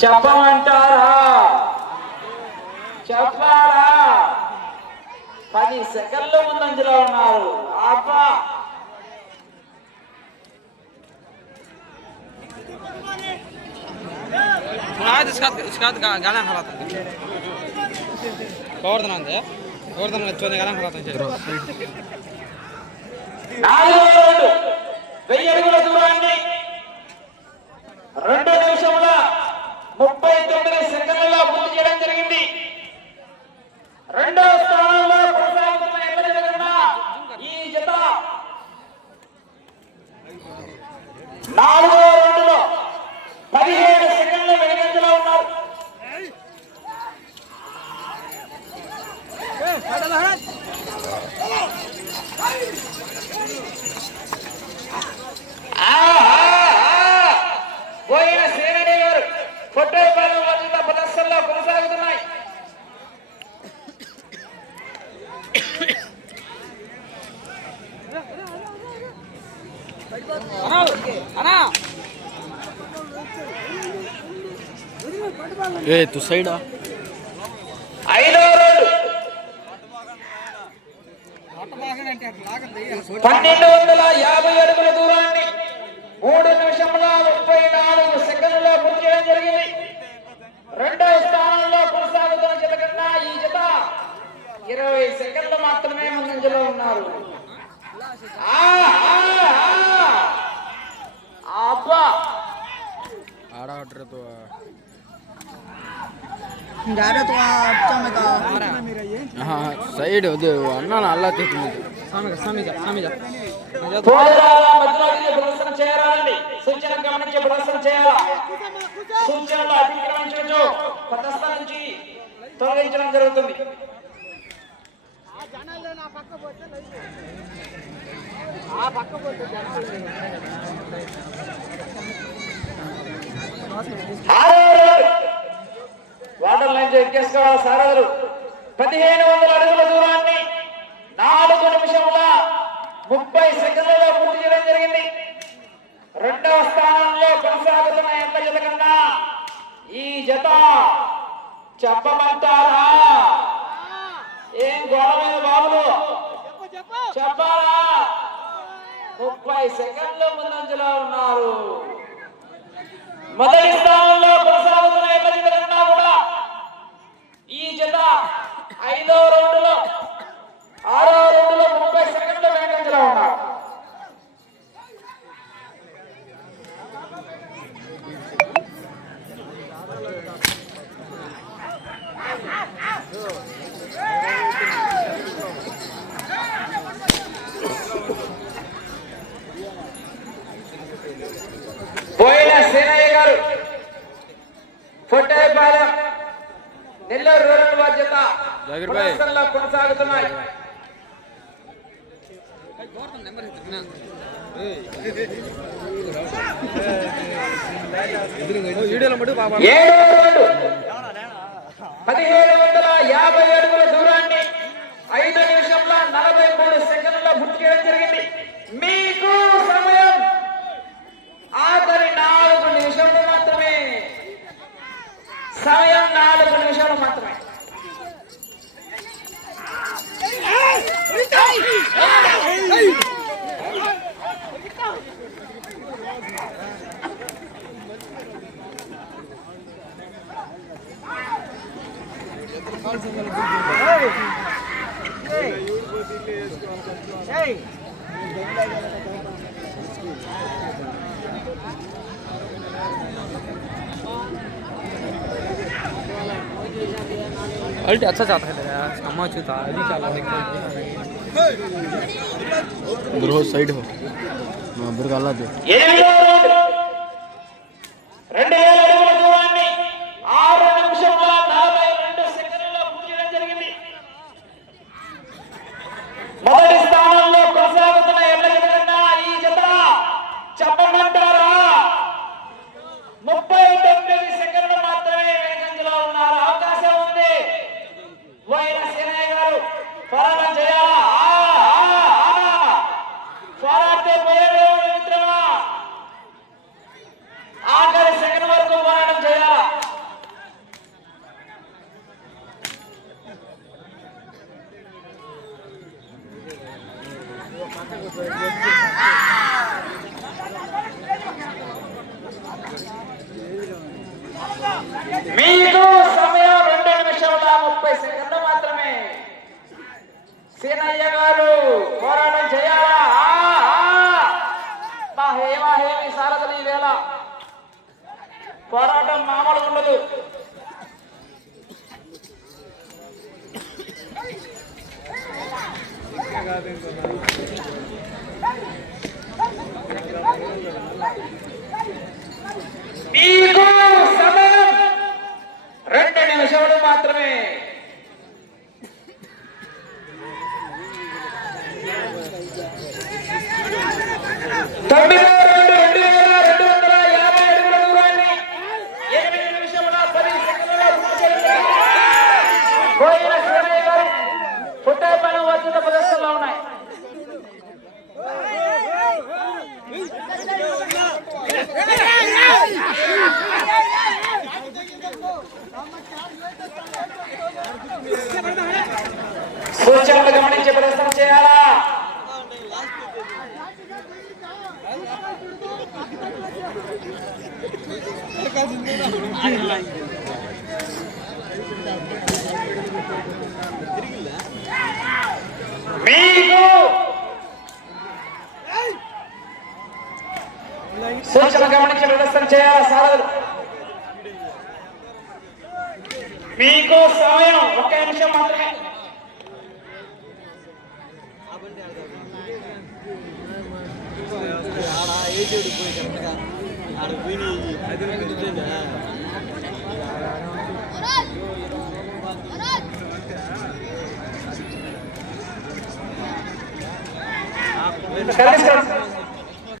చెప్పమంటారా చెప్పాలా పది సెకండ్ల ముందంజలో ఉన్నారు అబ్బా आज इसका इसका गाना खराब था गोवर्धन अंदे गोवर्धन వచ్చి గానా खराब था నాలుగో రౌండ్ వెయ్యి అడుగుల ఏ తు సైడా? ఐదో పన్నెండు వందల యాభై అడుగుల దూరాన్ని మూడు నిమిషముల ముప్పై నాలుగు సెకండ్ల పూర్తి చేయడం జరిగింది. రెండవ స్థానంలో కొనసాగుతున్న జత కన్నా ఈ జత ఇరవై సెకండ్లు మాత్రమే ముందంజలో ఉన్నారు. ఆ, మధ్యలో ప్రదర్శన చేయాలండి సూచన గమనించి ప్రదర్శన చేయాలా సూచనలు అతిక్రమించవచ్చు పదస్థ నుంచి తొలగించడం జరుగుతుంది. వాటర్ లైన్ ఎక్కేసుకోవాలి సారథులు. పదిహేను వందల అడుగుల దూరాన్ని నాలుగు నిమిషముల ముప్పై సెకండ్లలో పూర్తి చేయడం జరిగింది. రెండవ స్థానంలో కొనసాగుతున్న ఎంత జత కన్నా ఈ జత చెప్పమంటారా? ఏం గొడవైన బాబులు? చెప్పాలా? ముప్పై సెకండ్ల ముందంజలో ఉన్నారు. మొదటి స్థానంలో కొనసాగుతున్న ఎంత కన్నా కూడా ఈ జత ఐదో రౌండ్లో ఆరో రౌండ్లో ముప్పై సెకండ్ల వేగంలో ఉన్నారు పోయిన సేనయ్య గారు ఫొట్టేపాలెం నెల్లూరు రూరల్ బాధ్యత కొనసాగుతున్నాయి. పదిహేడు వందల యాభై అడుగుల దూరాన్ని अल्टी अच्छा जाता है तेरा समा चुता अभी क्या लगे ग्रो साइड हो। मैं बुरगाला हाँ, दे। ये రెండు సీనయ్య గారు పోరాటం చేయాలా? ఆ, హేమ హేమి సారథులు ఈవేళ పోరాటం మామూలు ఉండదు. మీకు సమయం. రెండు నిమిషములు మాత్రమే తొమ్మిది రెండు రెండు వేల రెండు వందల యాభై అడుగుల దూరాన్ని ఎనిమిది నిమిషముల పది సెకండ్లలో పూర్తి చేశారు. పోయిన శివయ్య గారు ప్రదర్శనలో ఉన్నాయి. సూచనలు గమనించి ప్రదర్శన చేయాలా? మీకు సూచన గమనించిన ప్రదర్శన చేయాలి సారథులు మీకు సమయం ఒక్క నిమిషం మాత్రమే Gracias.